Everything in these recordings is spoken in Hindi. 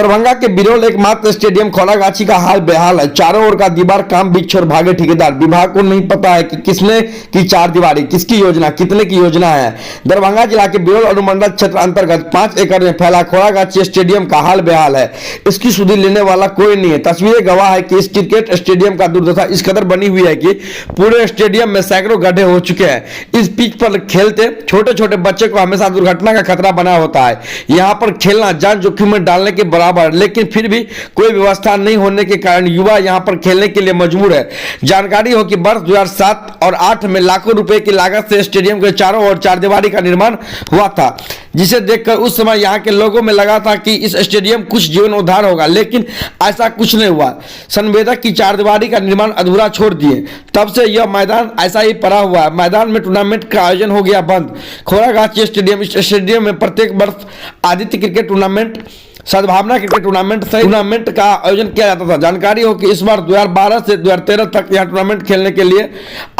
दरभंगा के बिरौल एकमात्र स्टेडियम खोलागाची का हाल बेहाल है। चारों ओर का दीवार काम बिक छोड़ भागे ठेकेदार। विभाग को नहीं पता है कि किसने की चार दीवारी, किसकी योजना, कितने की योजना है। दरभंगा जिला के बिरौल अनुमंडल क्षेत्र अंतर्गत 5 एकड़ में फैला खोलागाची स्टेडियम का हाल बेहाल है। इसकी सुधि लेने वाला कोई नहीं है। तस्वीरें गवाह है कि इस क्रिकेट स्टेडियम का दुर्दशा इस कदर बनी हुई है कि पूरे स्टेडियम में सैकड़ों गड्ढे हो चुके हैं। इस पिच पर खेलते छोटे छोटे बच्चे को हमेशा दुर्घटना का खतरा बना होता है। यहाँ पर खेलना जान जोखिम में डालने के बराबर, लेकिन फिर भी कोई व्यवस्था नहीं होने के कारण युवा यहां पर खेलने के लिए मजबूर है। जानकारी हो कि वर्ष 2007 और 2008 में लाखों रुपए की लागत से स्टेडियम के चारों ओर चारदीवारी का निर्माण हुआ था, जिसे देखकर उस समय यहां के लोगों में लगा था कि इस स्टेडियम कुछ जीवन उद्धार होगा, लेकिन ऐसा कुछ नहीं हुआ। संवेदक की चारदीवारी का निर्माण अधूरा छोड़ दिए। तब से यह मैदान ऐसा ही पड़ा हुआ है। मैदान में टूर्नामेंट का आयोजन हो गया बंद। खोलागाची स्टेडियम में प्रत्येक वर्ष आदित्य क्रिकेट टूर्नामेंट, सद्भावना क्रिकेट टूर्नामेंट का आयोजन किया जाता था। जानकारी हो कि इस बार 2012 से 2013 तक यहां टूर्नामेंट खेलने के लिए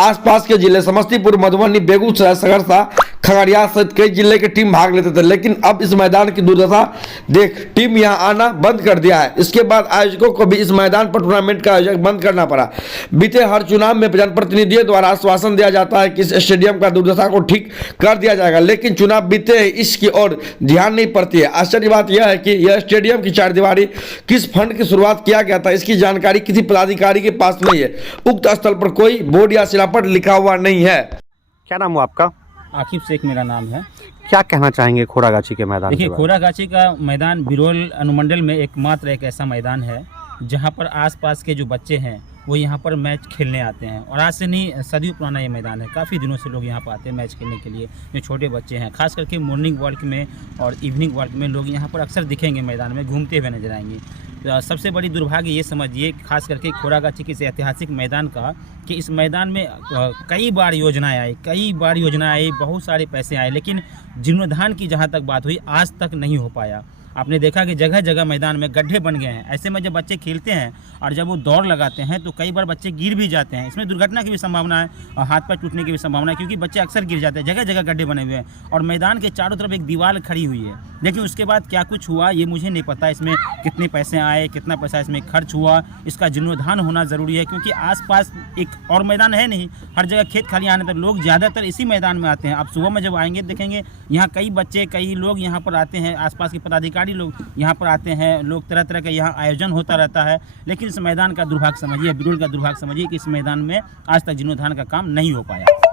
आसपास के जिले समस्तीपुर, मधुबनी, बेगूसराय, सहरसा, खगड़िया सहित कई जिले की टीम भाग लेते थे, लेकिन अब इस मैदान की दुर्दशा देख टीम यहां आना बंद कर दिया है। इसके बाद आयोजकों को भी इस मैदान पर टूर्नामेंट का आयोजन बंद करना पड़ा। बीते हर चुनाव में जनप्रतिनिधियों द्वारा आश्वासन दिया जाता है कि इस स्टेडियम का दुर्दशा को ठीक कर दिया जाएगा, लेकिन चुनाव बीते इसकी ओर ध्यान नहीं पड़ती है। आश्चर्य बात यह है कि यह स्टेडियम की चारदीवारी किस फंड की शुरुआत किया गया था, इसकी जानकारी किसी पदाधिकारी के पास नहीं है। उक्त स्थल पर कोई बोर्ड या शिलापट लिखा हुआ नहीं है। क्या नाम हुआ आपका? आकिब शेख मेरा नाम है। क्या कहना चाहेंगे खोलागाची के मैदान? देखिए, के बारे में? खोलागाची का मैदान बिरौल अनुमंडल में एकमात्र एक ऐसा मैदान है जहां पर आसपास के जो बच्चे हैं वो यहाँ पर मैच खेलने आते हैं। और आज से नहीं, सदियों पुराना ये मैदान है। काफ़ी दिनों से लोग यहाँ पर आते हैं मैच खेलने के लिए। जो छोटे बच्चे हैं, खास करके मॉर्निंग वॉक में और इवनिंग वॉक में लोग यहाँ पर अक्सर दिखेंगे, मैदान में घूमते हुए नजर आएंगे। सबसे बड़ी दुर्भाग्य ये समझिए, खास करके खोलागाची के इस ऐतिहासिक मैदान का, कि इस मैदान में कई बार योजनाएं आई, बहुत सारे पैसे आए, लेकिन जीर्णोद्धार की जहाँ तक बात हुई आज तक नहीं हो पाया। आपने देखा कि जगह जगह मैदान में गड्ढे बन गए हैं। ऐसे में जब बच्चे खेलते हैं और जब वो दौड़ लगाते हैं तो कई बार बच्चे गिर भी जाते हैं। इसमें दुर्घटना की भी संभावना है और हाथ पैर टूटने की भी संभावना है, क्योंकि बच्चे अक्सर गिर जाते हैं। जगह जगह गड्ढे बने हुए हैं और मैदान के चारों तरफ एक दीवार खड़ी हुई है। लेकिन उसके बाद क्या कुछ हुआ ये मुझे नहीं पता। इसमें कितने पैसे आए, कितना पैसा इसमें खर्च हुआ, इसका जीर्णोद्धार होना ज़रूरी है, क्योंकि आसपास एक और मैदान है नहीं। हर जगह खेत खलिहान है, तो लोग ज़्यादातर इसी मैदान में आते हैं। आप सुबह में जब आएंगे देखेंगे यहाँ कई बच्चे, कई लोग यहाँ पर आते हैं। आसपास के पदाधिकारी लोग यहाँ पर आते हैं। लोग तरह तरह का यहाँ आयोजन होता रहता है, लेकिन इस मैदान का दुर्भाग्य समझिए, बिरौल का दुर्भाग्य समझिए कि इस मैदान में आज तक जीर्णोद्धार का काम नहीं हो पाया।